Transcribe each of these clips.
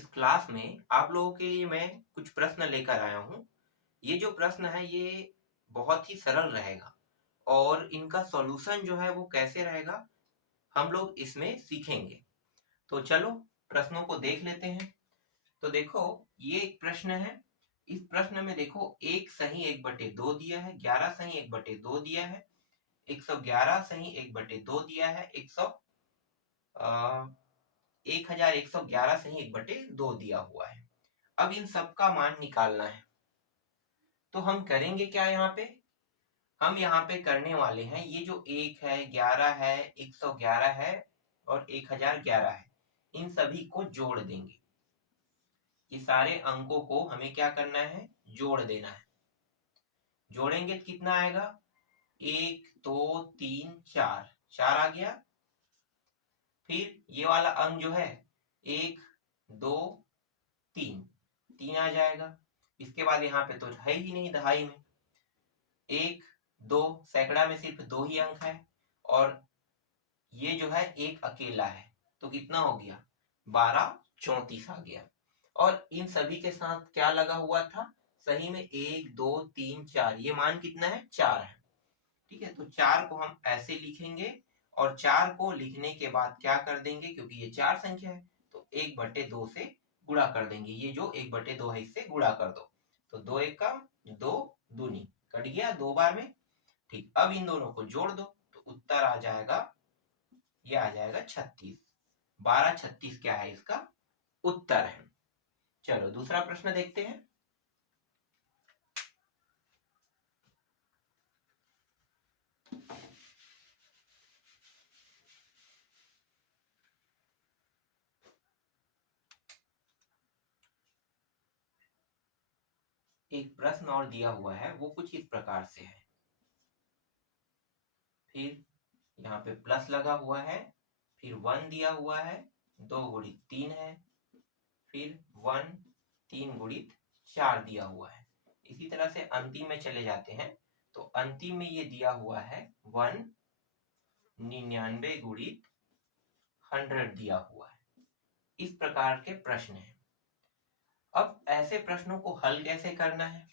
इस क्लास में आप लोगों के लिए मैं कुछ प्रश्न लेकर आया हूँ। ये जो प्रश्न है ये बहुत ही सरल रहेगा और इनका सॉल्यूशन जो है वो कैसे रहेगा हम लोग इसमें सीखेंगे। तो चलो प्रश्नों को देख लेते हैं। तो देखो ये एक प्रश्न है। इस प्रश्न में देखो 1 सही 1/2 दिया है, 11 सही 1/2 दिया है, 111 सही 1/2 दिया है, 1111 सही 1/2 दिया हुआ है। अब इन सब का मान निकालना है। तो हम करेंगे क्या यहाँ पे? हम यहाँ पे करने वाले हैं ये जो 1 है, 11 है, 111 है और 1011 है, इन सभी को जोड़ देंगे। ये सारे अंकों को हमें क्या करना है? जोड़ देना है। जोड़ेंगे तो कितना आएगा? 1 2 3 4, 4 आ गया। फिर ये वाला अंक जो है 1 2 3, 3 आ जाएगा। इसके बाद यहाँ पे तो है ही नहीं दहाई में, 1 2, सैकड़ा में सिर्फ 2 ही अंक है और ये जो है एक अकेला है, तो कितना हो गया? 12 34 आ गया। और इन सभी के साथ क्या लगा हुआ था? सही में 1 2 3 4, ये मान कितना है? 4 है। ठीक है, तो 4 को हम ऐसे लिखेंगे और 4 को लिखने के बाद क्या कर देंगे, क्योंकि ये 4 संख्या है तो 1/2 से गुणा कर देंगे। ये जो 1/2 है इससे गुणा कर दो, तो 2 1 का 2 दूनी कट गया 2 बार में। ठीक, अब इन दोनों को जोड़ दो तो उत्तर आ जाएगा, ये आ जाएगा 36। 12 36 क्या है? इसका उत्तर है। चलो दूसरा प्रश्न देखते हैं। एक प्रश्न और दिया हुआ है, वो कुछ इस प्रकार से है। फिर यहाँ पे प्लस लगा हुआ है, फिर 1 दिया हुआ है, 2 गुणित 3 है, फिर 1 3 गुणित 4 दिया हुआ है। इसी तरह से अंतिम में चले जाते हैं, तो अंतिम में ये दिया हुआ है 199 गुणित 100 दिया हुआ है। इस प्रकार के प्रश्न हैं। अब ऐसे प्रश्नों को हल कैसे करना है?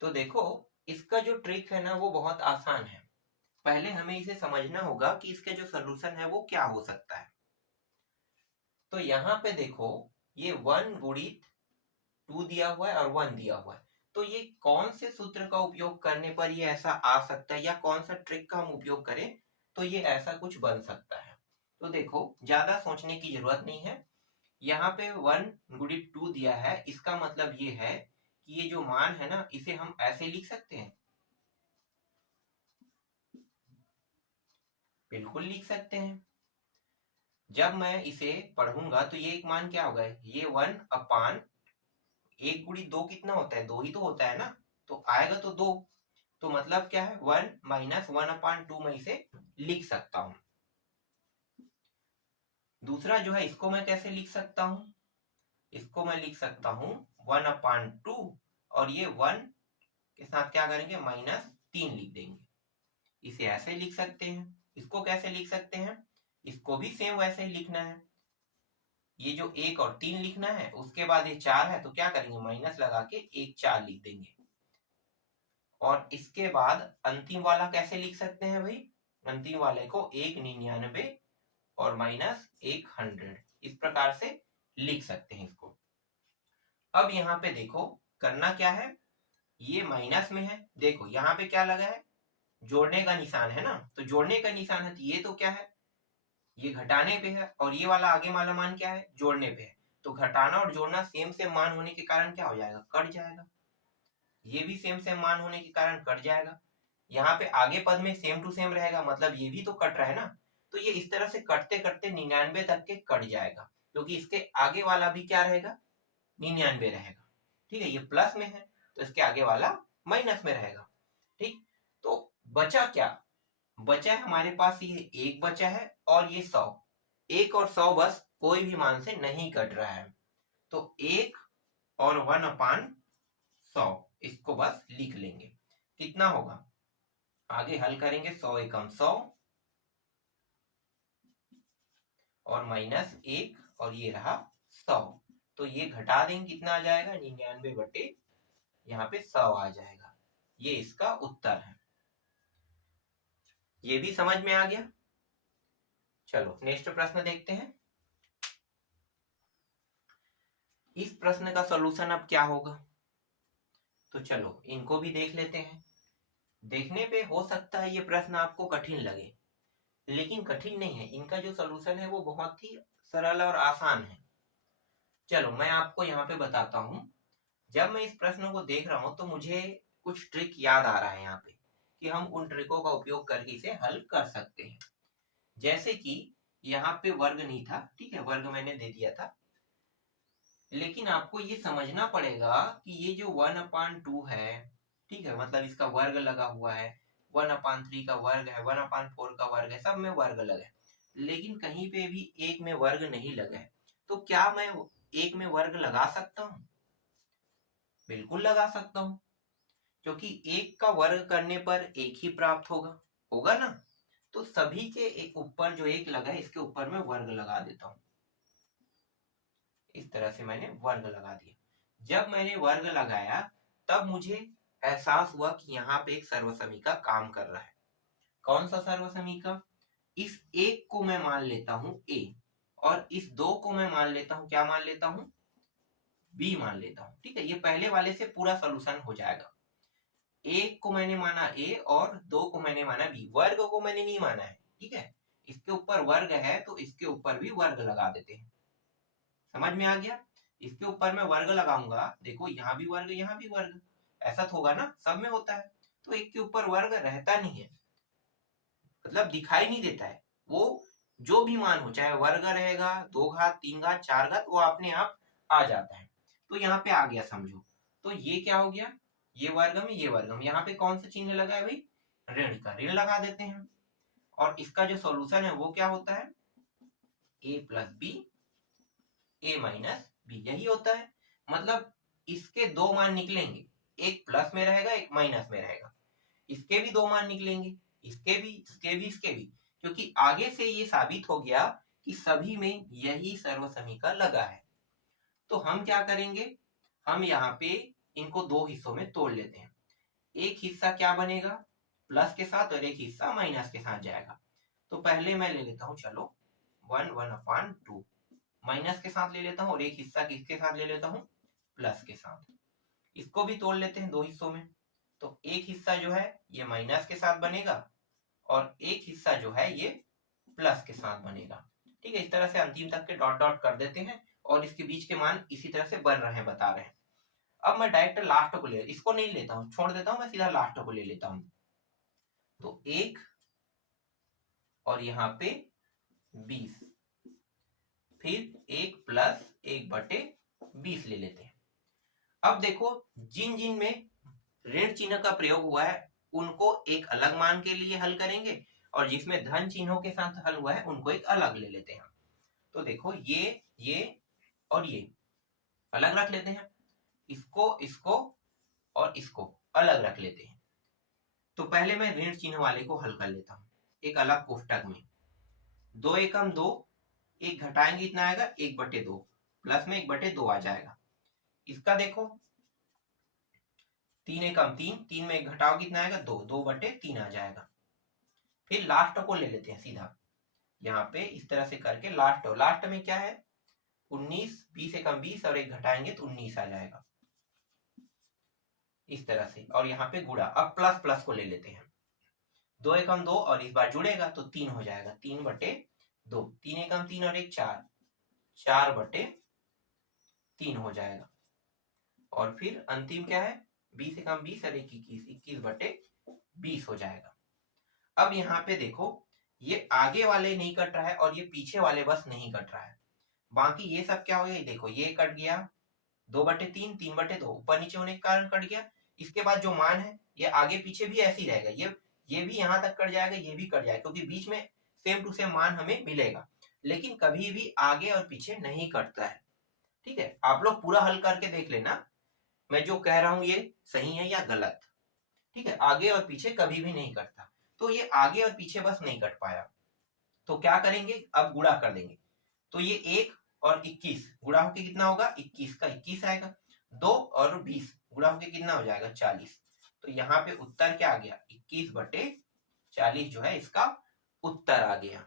तो देखो इसका जो ट्रिक है ना वो बहुत आसान है। पहले हमें इसे समझना होगा कि इसके जो सोल्यूशन है वो क्या हो सकता है। तो यहाँ पे देखो ये 1 गुणित 2 दिया हुआ है और 1 दिया हुआ है, तो ये कौन से सूत्र का उपयोग करने पर ये ऐसा आ सकता है, या कौन सा ट्रिक का हम उपयोग करें तो ये ऐसा कुछ बन सकता है। तो देखो ज्यादा सोचने की जरूरत नहीं है। यहाँ पे 1 गुणित 2 दिया है, इसका मतलब ये है कि ये जो मान है ना इसे हम ऐसे लिख सकते हैं, बिल्कुल लिख सकते हैं। जब मैं इसे पढ़ूंगा तो ये एक मान क्या होगा? ये 1/, 1 गुणित 2 कितना होता है? 2 ही तो होता है ना, तो आएगा तो 2। तो मतलब क्या है? 1 - 1/2 में इसे लिख सकता हूं। दूसरा जो है इसको मैं कैसे लिख सकता हूं? इसको मैं लिख सकता हूं 1/2 और ये 1 के साथ क्या करेंगे? -3 लिख देंगे। इसे ऐसे लिख सकते हैं। इसको कैसे लिख सकते हैं? इसको भी सेम वैसे ही लिखना है। ये जो 1 और 3 लिखना है, उसके बाद ये 4 है तो क्या करेंगे? माइनस लगा के 1 4 लिख देंगे। और इसके बाद अंतिम वाला कैसे लिख सकते हैं भाई? अंतिम वाले को 199 और -100, इस प्रकार से लिख सकते हैं इसको। अब यहाँ पे देखो करना क्या है, ये माइनस में है, देखो यहाँ पे क्या लगा है? जोड़ने का निशान है ना, तो जोड़ने का निशान है तो ये तो क्या है? ये घटाने पे है, और ये वाला आगे वाला मान क्या है? जोड़ने पे है। तो घटाना और जोड़ना सेम सेम मान होने के कारण क्या हो जाएगा? कट जाएगा। ये भी सेम सेम मान होने के कारण कट जाएगा। यहाँ पे आगे पद में सेम टू सेम रहेगा, मतलब ये भी तो कट रहा है ना, तो ये इस तरह से कटते कटते 99 तक के कट जाएगा, क्योंकि इसके आगे वाला भी क्या रहेगा? 99 रहेगा। ठीक है, ये प्लस में है तो इसके आगे वाला माइनस में रहेगा। ठीक, तो बचा क्या? बचा है हमारे पास ये 1 बचा है और ये 100। 1 और 100 बस कोई भी मान से नहीं कट रहा है, तो 1 और 1/100 इसको बस लिख लेंगे। कितना होगा? आगे हल करेंगे, 100 एकम 100 और -1 और ये रहा 100। तो ये घटा देंगे, कितना आ जाएगा 99 बटे यहाँ पे 100 आ जाएगा। ये इसका उत्तर है। ये भी समझ में आ गया। चलो नेक्स्ट प्रश्न देखते हैं। इस प्रश्न का सॉल्यूशन अब क्या होगा, तो चलो इनको भी देख लेते हैं। देखने पे हो सकता है ये प्रश्न आपको कठिन लगे, लेकिन कठिन नहीं है। इनका जो सॉल्यूशन है वो बहुत ही सरल और आसान है। चलो मैं आपको यहाँ पे बताता हूँ। जब मैं इस प्रश्न को देख रहा हूँ तो मुझे कुछ ट्रिक याद आ रहा है यहाँ पे, कि हम उन ट्रिकों का उपयोग करके इसे हल कर सकते हैं। जैसे कि यहाँ पे वर्ग नहीं था, ठीक है, वर्ग मैंने दे दिया था, लेकिन आपको ये समझना पड़ेगा कि ये जो 1/2 है, ठीक है, मतलब इसका वर्ग लगा हुआ है, 1/3 का वर्ग है, 1/4 का वर्ग है, सब में वर्ग लगा है, लेकिन कहीं पे भी एक में वर्ग नहीं लगा है। तो क्या मैं एक में वर्ग लगा सकता हूँ? बिल्कुल लगा सकता हूँ, क्योंकि एक का वर्ग करने पर एक ही प्राप्त होगा, होगा ना। तो सभी के एक ऊपर जो एक लगा है, इसके ऊपर मैं वर्ग लगा देता हूँ। इस तरह से मैंने वर्ग लगा दिया। जब मैंने वर्ग लगाया तब मुझे एहसास हुआ कि यहाँ पे एक सर्वसमीका काम कर रहा है। कौन सा सर्वसमीका? इस एक को मैं मान लेता हूँ a, और इस दो को मैं मान लेता हूँ, क्या मान लेता हूँ? b मान लेता हूँ। ठीक है, ये पहले वाले से पूरा सोल्यूशन हो जाएगा। एक को मैंने माना a और दो को मैंने माना b, वर्ग को मैंने नहीं माना है। ठीक है, इसके ऊपर वर्ग है तो इसके ऊपर भी वर्ग लगा देते हैं। समझ में आ गया? इसके ऊपर मैं वर्ग लगाऊंगा, देखो यहाँ भी वर्ग यहाँ भी वर्ग, ऐसा तो होगा ना, सब में होता है। तो एक के ऊपर वर्ग रहता नहीं है, मतलब दिखाई नहीं देता है। वो जो भी मान हो, चाहे वर्ग रहेगा, 2 घात 3 घात 4 घात, वो अपने आप आ जाता है। तो यहाँ पे आ गया समझो। तो ये क्या हो गया, ये वर्गम ये वर्गम, यहाँ पे कौन सा चिन्ह लगा है भाई? ऋण का, ऋण लगा देते हैं। और इसका जो सॉल्यूशन है वो क्या होता है? a plus B a minus B, यही होता है। मतलब इसके दो मान निकलेंगे, एक प्लस में रहेगा एक माइनस में रहेगा। इसके भी दो मान निकलेंगे, इसके भी इसके भी इसके भी, क्योंकि आगे से ये साबित हो गया कि सभी में यही सर्वसमीका लगा है। तो हम क्या करेंगे, हम यहाँ पे इनको दो हिस्सों में तोड़ लेते हैं। एक हिस्सा क्या बनेगा? प्लस के साथ, और एक हिस्सा माइनस के साथ जाएगा। तो पहले मैं ले लेता हूँ, चलो 1/2 माइनस के साथ ले लेता हूँ, और एक हिस्सा किसके साथ ले लेता हूँ? प्लस के साथ। इसको भी तोड़ लेते हैं दो हिस्सों में। तो एक हिस्सा जो है ये माइनस के साथ बनेगा, और एक हिस्सा जो है ये प्लस के साथ बनेगा। ठीक है, इस तरह से अंतिम तक के डॉट डॉट कर देते हैं, और इसके बीच के मान इसी तरह से बन रहे हैं, बता रहे हैं। अब मैं डायरेक्ट लास्ट को ले, इसको नहीं लेता हूँ, छोड़ देता हूँ, मैं सीधा लास्ट को ले लेता हूँ। तो 1 और यहाँ पे 20, फिर 1 प्लस 1/20 ले लेते हैं। अब देखो, जिन जिन में ऋण चिन्ह का प्रयोग हुआ है उनको एक अलग मान के लिए हल करेंगे, और जिसमें धन चिन्हों के साथ हल हुआ है उनको एक अलग ले लेते हैं। तो देखो ये और ये अलग रख लेते हैं, इसको इसको और इसको अलग रख लेते हैं। तो पहले मैं ऋण चिन्ह वाले को हल कर लेता हूँ एक अलग कोष्टक में। 2 एकम 2, एक घटाएंगे इतना आएगा 1/2, प्लस में 1/2 आ जाएगा। इसका देखो 3 एकम 3, 3 में एक घटाओ कितना आएगा? 2, 2/3 आ जाएगा। फिर लास्ट को ले लेते हैं सीधा, यहाँ पे इस तरह से करके लास्ट में क्या है? 19, 20 एकम 20, और एक घटाएंगे तो 19 आ जाएगा, इस तरह से। और यहाँ पे गुणा, अब प्लस प्लस को ले लेते हैं, 2 एकम 2, और इस बार जुड़ेगा तो 3 हो जाएगा, 3/2, 3 एकम 3 और एक 4, 4/3 हो जाएगा। और फिर अंतिम क्या है? 20 एकम 20 और एक 21, 21/20 हो जाएगा। अब यहाँ पे देखो, ये आगे वाले नहीं कट रहा है और ये पीछे वाले बस नहीं कट रहा है, बाकी ये सब क्या हो गया? देखो ये कट गया, 2/3, 3/2 ऊपर नीचे होने के कारण कट गया। इसके बाद जो मान है ये आगे पीछे भी ऐसे ही रहेगा, ये भी यहाँ तक कट जाएगा, ये भी कट जाएगा, क्योंकि बीच में सेम टू सेम मान हमें मिलेगा, लेकिन कभी भी आगे और पीछे नहीं कटता है। ठीक है, आप लोग पूरा हल करके देख लेना, मैं जो कह रहा हूँ ये सही है या गलत। ठीक है, आगे और पीछे कभी भी नहीं कटता, तो ये आगे और पीछे बस नहीं कट पाया। तो क्या करेंगे? अब गुणा कर देंगे, तो ये 1 और 21 गुणा होके कितना होगा, 21 का 21 आएगा। 2 और 20 गुणा होके कितना हो जाएगा, 40। तो यहाँ पे उत्तर क्या आ गया, 21/40 जो है इसका उत्तर आ गया।